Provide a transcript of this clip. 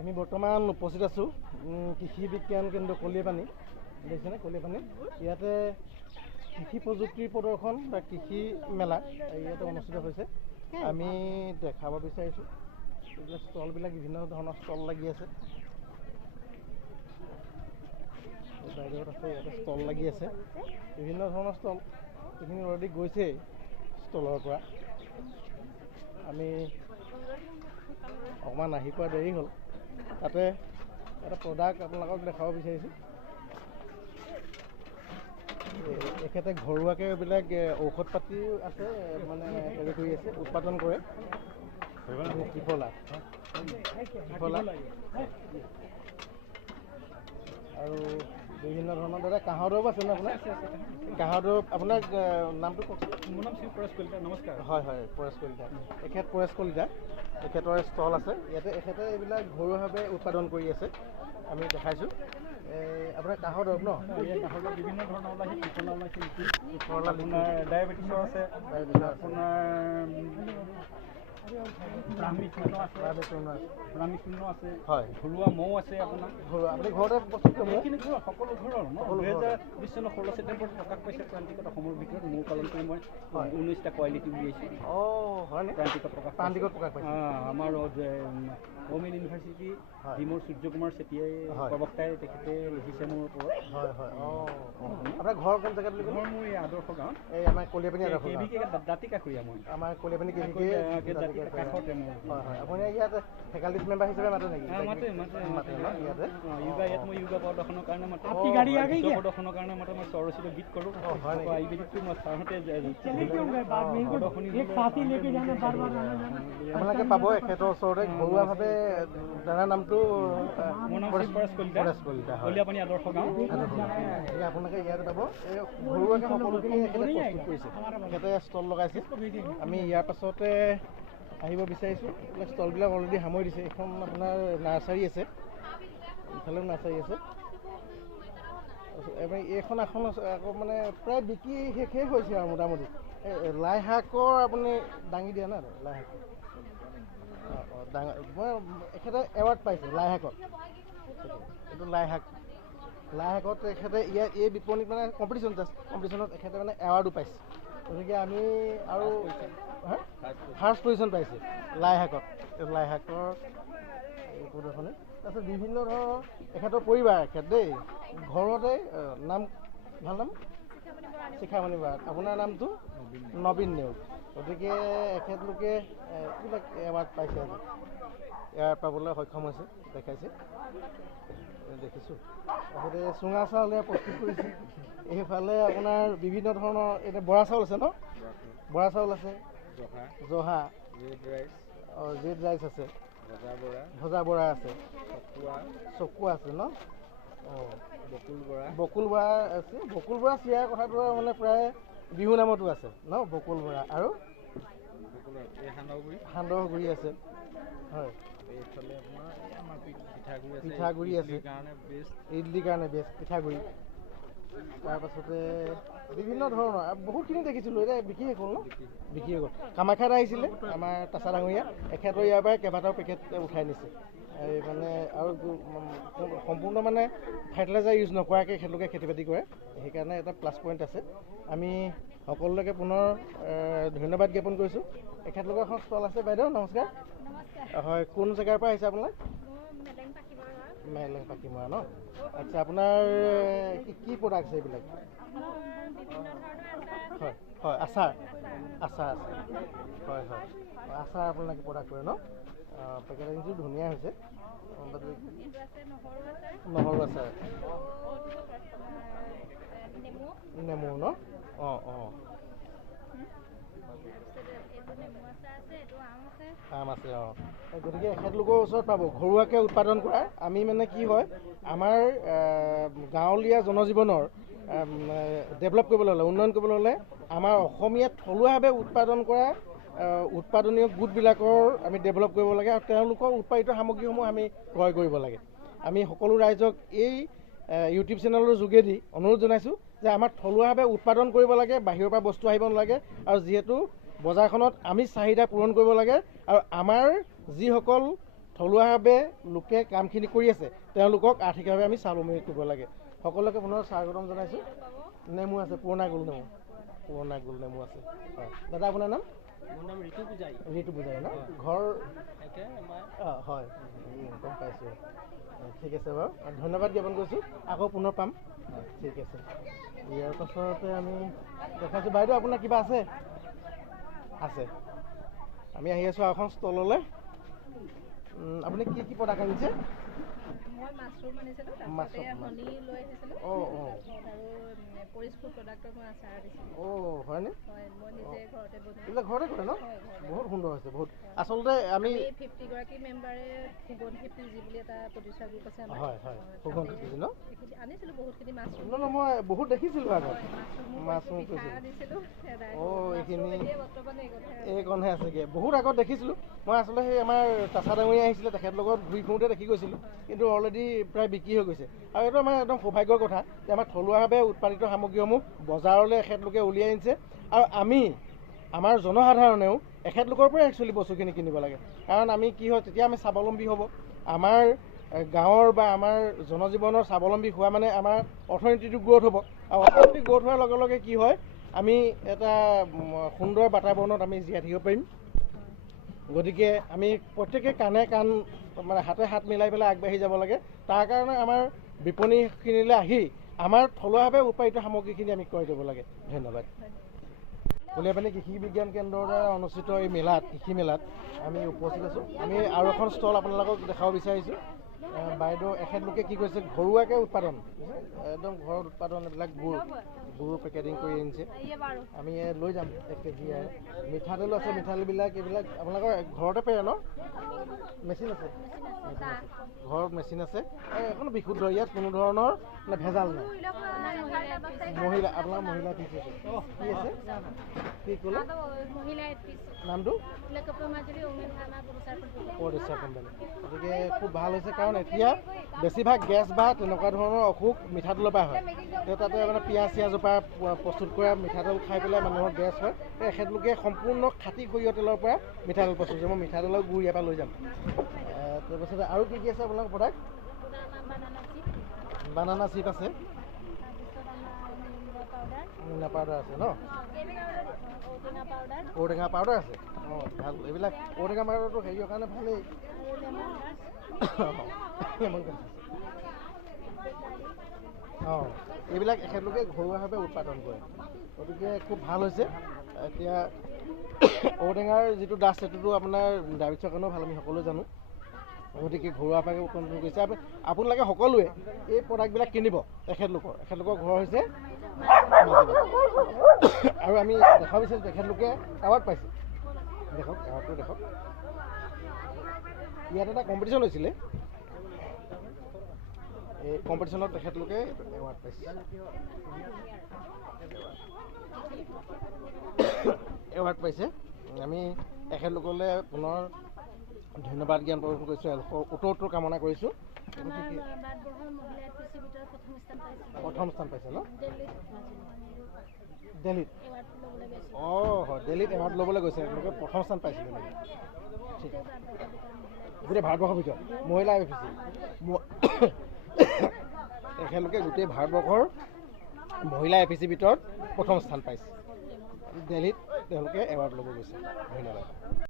আমি বৰ্তমান উপস্থিত আছোঁ কৃষি বিজ্ঞান কেন্দ্ৰ কলিয়াপানী দেখিছেনে কলিয়াপানী ইয়াতে কৃষি প্ৰযুক্তিৰ প্ৰদৰ্শন বা কৃষি মেলা ইয়াতে অনুষ্ঠিত হৈছে আমি দেখাব বিচাৰিছোঁ এইবিলাক ষ্টলবিলাক বিভিন্ন ধৰণৰ ষ্টল লাগি আছে বাইদেউত আছে ইয়াতে ষ্টল লাগি আছে বিভিন্ন ধৰণৰ ষ্টল এইখিনি অলৰেডি গৈছে ষ্টলৰ পৰা আমি অকণমান আহি পোৱা দেৰি হ'ল তাতে এটা প্ৰডাক্ট আপোনালোকক দেখাব বিচাৰিছোঁ এখেতে ঘৰুৱাকৈ এইবিলাক ঔষধ পাতি আছে মানে হেৰি কৰি আছে উৎপাদন কৰে ত্ৰিফলা আৰু বিভিন্ন ধৰণৰ দাদা কাঁহৰ দৰৱ আছে ন আপোনাৰ কাঁহৰ দৰৱ আপোনাৰ নামটো কওকচোন মোৰ নাম শ্ৰী পৰেশ কলিতা নমস্কাৰ হয় হয় পৰেশ কলিতা এখেত পৰেশ কলিতা এখেতৰ ষ্টল আছে ইয়াতে এখেতে এইবিলাক ঘৰুৱাভাৱে উৎপাদন কৰি আছে আমি দেখাইছোঁ আপোনাৰ কাঁহৰ দৰৱ ন কাঁহৰ দৰৱ বিভিন্ন ধৰণৰ ওলাইছে ত্ৰিফলা ওলাইছে আপোনাৰ ডায়েবেটিছৰ আছে আপোনাৰ ব্ৰাহ্মী আছে হয় ঘৰুৱা মৌ আছে আপোনাৰ ঘৰুৱা আপুনি ঘৰতে প্ৰস্তুত কৰে মৌখিনি ঘৰুৱা সকলো ঘৰৰ ন 2020 চনৰ 16 ছেপ্টেম্বৰত প্ৰকাশ পাইছে ক্ৰান্তিকত অসমৰ ভিতৰত মৌ পালন কৰি মই 19টা কোৱালিটি উলিয়াইছোঁ হয়নে ক্ৰান্তিকত প্ৰকাশ পাইছে আমাৰ ওমেন ইউনিভাৰ্চিটি ডিমৰ সূৰ্য কুমাৰ চেতিয়াই প্ৰবক্তাই তেখেতে লিখিছে মোৰ ওপৰত হয় হয় আপোনাৰ ঘৰ কোন জেগাত বুলি ঘৰ মোৰ এই আদৰ্শ গাঁৱত এই আমাৰ কলিয়াপানী আদৰ্শ দাঁতি কাষৰীয়া মই আমাৰ কলিয়াপানী কাষতে হয় হয় আপুনি ইয়াত ফেকাল্টিজ মেম্বাৰ হিচাপে মাতে নেকি মাতে ইয়াতে ইয়াত মই য়োগা প্ৰদৰ্শনৰ কাৰণে মাতে প্ৰদৰ্শনৰ কাৰণে মাতে মই স্বৰচিত গীত কৰোঁ আয়ুৰ্বেদিকটো মই ছাৰহঁতে আপোনালোকে পাব এখেতৰ ওচৰতে ঘৰুৱাভাৱে দাদাৰ নামটো পৰেশ কলিতা কলিয়াপানী আদৰ্শ গাঁও আপোনালোকে ইয়াতে পাব এই ঘৰুৱাকৈ সকলোখিনি এখেতে প্ৰস্তুত কৰিছে এখেতে ষ্টল লগাইছে আমি ইয়াৰ পাছতে আহিব বিচাৰিছোঁ এইবিলাক ষ্টলবিলাক অলৰেডি সামৰি দিছে এইখন আপোনাৰ নাৰ্চাৰী আছে ইফালেও নাৰ্চাৰী আছে এইখন এখন আকৌ মানে প্ৰায় বিক্ৰী শেষেই হৈছে আৰু মোটামুটি লাই শাকৰ আপুনি দাঙি দিয়া নাই লাই শাক মই এখেতে এৱাৰ্ড পাইছে লাই শাকত এইটো লাই শাকত এখেতে ইয়াত এই বিপণীত মানে কম্পিটিশ্যনত এখেতে মানে এৱাৰ্ডো পাইছে গতিকে আমি আৰু ফাৰ্ষ্ট পজিশ্যন পাইছে লাই শাকৰ এই প্ৰদৰ্শনী তাৰপিছত বিভিন্ন ধৰণৰ এখেতৰ পৰিবাৰ এখেত দেই ঘৰতে নাম ভাল নাম শিখামণি বৰা আপোনাৰ নামটো নবীন নেওগ গতিকে এখেতলোকে এইবিলাক এৱাৰ্ড পাইছে আজি এৱাৰ্ড পাবলৈ সক্ষম হৈছে দেখাইছে দেখিছোঁ তাৰপিছতে চুঙা চাউলে প্ৰস্তুত কৰিছে এইফালে আপোনাৰ বিভিন্ন ধৰণৰ এতিয়া বৰা চাউল আছে ন বৰা চাউল আছে জহা ৰেড ৰাইচ আছে ভজা বৰা আছে চকুৱা আছে ন বকুল বৰা আছে বকুল বৰা চিৰাৰ কথাটো মানে প্ৰায় বিহু নামতো আছে ন বকুল বৰা আৰু সান্দহগুৰি আছে হয় পিঠাগুৰি আছে ইডলিৰ কাৰণে বেষ্ট পিঠাগুৰি তাৰপাছতে বিভিন্ন ধৰণৰ বহুতখিনি দেখিছিলোঁ এতিয়া বিক্ৰী শেষ হ'ল ন বিক্ৰী হৈ গ'ল কামাখ্যাত আহিছিলে আমাৰ তাচা ডাঙৰীয়া এখেতৰ ইয়াৰ পৰাই কেইবাটাও পেকেট উঠাই নিছে এই মানে আৰু সম্পূৰ্ণ মানে ফাৰ্টিলাইজাৰ ইউজ নকৰাকৈ এখেতলোকে খেতি বাতি কৰে সেইকাৰণে এটা প্লাছ পইণ্ট আছে আমি সকলোকে পুনৰ ধন্যবাদ জ্ঞাপন কৰিছোঁ এখেতলোকৰ এখন ষ্টল আছে বাইদেউ নমস্কাৰ হয় কোন জেগাৰ পৰা আহিছে আপোনাক মেলেং পাকিমৰা ন আচ্ছা আপোনাৰ কি প্ৰডাক্ট আছে এইবিলাক হয় হয় আচাৰ আছে হয় হয় আচাৰ আপোনালোকে প্ৰডাক্ট কৰে ন পেকেজিংটো ধুনীয়া হৈছে নহৰু আচাৰ নেমু ন অঁ আম আছে অঁ গতিকে এখেতলোকৰ ওচৰত পাব ঘৰুৱাকৈ উৎপাদন কৰা আমি মানে কি হয় আমাৰ গাঁৱলীয়া জনজীৱনৰ ডেভেলপ কৰিবলৈ হ'লে উন্নয়ন কৰিবলৈ হ'লে আমাৰ অসমীয়া থলুৱাভাৱে উৎপাদন কৰা উৎপাদনীয় গোটবিলাকৰ আমি ডেভেলপ কৰিব লাগে আৰু তেওঁলোকৰ উৎপাদিত সামগ্ৰীসমূহ আমি ক্ৰয় কৰিব লাগে আমি সকলো ৰাইজক এই ইউটিউব চেনেলৰ যোগেদি অনুৰোধ জনাইছোঁ যে আমাৰ থলুৱাভাৱে উৎপাদন কৰিব লাগে বাহিৰৰ পৰা বস্তু আহিব নালাগে আৰু যিহেতু বজাৰখনত আমি চাহিদা পূৰণ কৰিব লাগে আৰু আমাৰ যিসকল থলুৱাভাৱে লোকে কামখিনি কৰি আছে তেওঁলোকক আৰ্থিকভাৱে আমি স্বাৱলম্বী কৰিব লাগে। সকলোকে পুনৰ স্বাগতম জনাইছোঁ। নেমু আছে, পুৰণা গোল নেমু আছে। হয় দাদা, আপোনাৰ নাম? মোৰ নাম ঋতু পূজাৰী। ঋতু পূজাৰী ন? ঘৰ অঁ হয়, গম পাইছোঁ। ঠিক আছে বাৰু, ধন্যবাদ জ্ঞাপন কৰিছোঁ। আকৌ পুনৰ পাম। ঠিক আছে। ইয়াৰ পাছতে আমি দেখাইছোঁ। বাইদেউ, আপোনাৰ কিবা আছে? আছে। আমি আহি আছোঁ এখন ষ্টললৈ। আপুনি কি প্ৰডাক্ট আনিছে? মই মাছৰুম আনিছিলোঁ, তাৰপিছতে হনি লৈ আহিছিলোঁ। আৰু পৰিচ ফুড প্ৰডাক্টৰ মই আচাৰ দিছিলোঁ। হয়নে? হয়, মই নিজে ঘৰতে বনাওঁ। এইবিলাক ঘৰতে কৰে ন? বহুত সুন্দৰ হৈছে, বহুত। আচলতে আমি 50 গৰাকী মেম্বাৰে সুগন্ধি পিজি বুলি এটা প্ৰতিষ্ঠা গ্ৰুপ আছে আমাৰ। হয় হয়, সুগন্ধি পিজি ন? আনিছিলোঁ বহুতখিনি মাছৰুম। মই বহুত দেখিছিলোঁ আগত। মাছৰুম পিঠা আনিছিলোঁ। এইখিনি বৰ্তমান এইকণহে আছেগৈ। বহুত আগত দেখিছিলোঁ। মই আচলতে সেই আমাৰ তাছা ডাঙৰীয়া আহিছিলে, তেখেতৰ লগত ঘূৰি ফুৰোঁতে দেখি গৈছিলোঁ। কিন্তু অলৰেডি প্ৰায় বিক্ৰী হৈ গৈছে। আৰু এইটো আমাৰ একদম সৌভাগ্যৰ কথা যে আমাৰ থলুৱাভাৱে উৎপাদিত সামগ্ৰীসমূহ বজাৰলৈ এখেতলোকে উলিয়াই আনিছে। আৰু আমি আমাৰ জনসাধাৰণেও এখেতলোকৰ পৰাই একচুৱেলি বস্তুখিনি কিনিব লাগে। কাৰণ আমি কি হয়, তেতিয়া আমি স্বাৱলম্বী হ'ব। আমাৰ গাঁৱৰ বা আমাৰ জনজীৱনৰ স্বাৱলম্বী হোৱা মানে আমাৰ অৰ্থনীতিটো গ্ৰ'থ হ'ব। আৰু অৰ্থনীতি গ্ৰ'থ হোৱাৰ লগে লগে কি হয়, আমি এটা সুন্দৰ বাতাবৰণত আমি জীয়াই থাকিব পাৰিম। গতিকে আমি প্ৰত্যেকে কাণে কাণ মানে হাতে হাত মিলাই পেলাই আগবাঢ়ি যাব লাগে। তাৰ কাৰণে আমাৰ বিপণীখিনিলৈ আহি আমাৰ থলুৱাভাৱে উৎপাদিত সামগ্ৰীখিনি আমি ক্ৰয় কৰিব লাগে। ধন্যবাদ। কলিয়াপানী কৃষি বিজ্ঞান কেন্দ্ৰৰ দ্বাৰা অনুষ্ঠিত এই মেলাত, কৃষি মেলাত আমি উপস্থিত আছোঁ। আমি আৰু এখন ষ্টল আপোনালোকক দেখাব বিচাৰিছোঁ। বাইদেউ এখেতলোকে কি কৰিছে, ঘৰুৱাকৈ উৎপাদন, একদম ঘৰত উৎপাদন এইবিলাক গুড় পেকেটিং কৰি আনিছে। আমি লৈ যাম 1 কেজি। মিঠাতেলো আছে, মিঠাতেলবিলাক এইবিলাক আপোনালোকৰ ঘৰতে পেৰে ন? মেচিন আছে? ঘৰত মেচিন আছে। এখন বিশুদ্ধ, ইয়াত কোনো ধৰণৰ মানে ভেজাল নাই। আপোনালোকৰ মহিলা পিছ আছে। কি আছে? কি ক'লে? নামটো? পৰিচয় কোম্পানী। গতিকে খুব ভাল হৈছে, কাৰণ এতিয়া বেছিভাগ গেছ বা তেনেকুৱা ধৰণৰ অসুখ মিঠাতেলৰ পৰা হয়। তাতে মানে পিঁয়াজ চিয়াজৰ পৰা প্ৰস্তুত কৰা মিঠাতেল খাই পেলাই মানুহৰ গেছ হয়। এখেতলোকে সম্পূৰ্ণ খাটি সৰিয়হ তেলৰ পৰা মিঠাতেল প্ৰস্তুত কৰে। মই মিঠাতেলৰ গুড় ইয়াৰ পৰা লৈ যাম। তাৰপিছতে আৰু কি আছে আপোনালোকৰ প্ৰডাক্ট? বানানা চিপ আছে, পাউডাৰ আছে ন? ঔটেঙা পাউডাৰ আছে। ভাল। এইবিলাক ঔটেঙা পাউডাৰটো হেৰিয়ৰ কাৰণে ভালেই। এইবিলাক এখেতলোকে ঘৰুৱাভাৱে উৎপাদন কৰে। গতিকে খুব ভাল হৈছে। এতিয়া ঔটেঙাৰ যিটো ডাষ্ট, সেইটোতো আপোনাৰ ডায়েবেটিছৰ কাৰণেও ভাল, আমি সকলোৱে জানো। গতিকে ঘৰুৱাভাৱে উৎপাদন কৰিছে। আপোনালোকে সকলোৱে এই প্ৰডাক্টবিলাক কিনিব। এখেতলোকৰ ঘৰ হৈছে আৰু আমি দেখা বিচাৰিছোঁ তেখেতলোকে এৱাৰ্ড পাইছে। দেখক এৱাৰ্ডটো দেখক। ইয়াত এটা কম্পিটিশ্যন হৈছিলে, এই কম্পিটিশ্যনত তেখেতলোকে এৱাৰ্ড পাইছে। এৱাৰ্ড পাইছে। আমি এখেতলোকলৈ পুনৰ ধন্যবাদ জ্ঞাপন কৰিছোঁ, উত্তৰ কামনা কৰিছোঁ। প্ৰথম স্থান পাইছে ন? দিল্লীত? হয়, দিল্লীত এৱাৰ্ড ল'বলৈ গৈছে। একেলগে প্ৰথম স্থান পাইছিলে মানে। ঠিক, গোটেই ভাৰতবৰ্ষৰ ভিতৰত মহিলা AFC একেলগে গোটেই ভাৰতবৰ্ষৰ মহিলা AFC ভিতৰত প্ৰথম স্থান পাইছে। দিল্লীত তেওঁলোকে এৱাৰ্ড ল'ব গৈছে। ধন্যবাদ।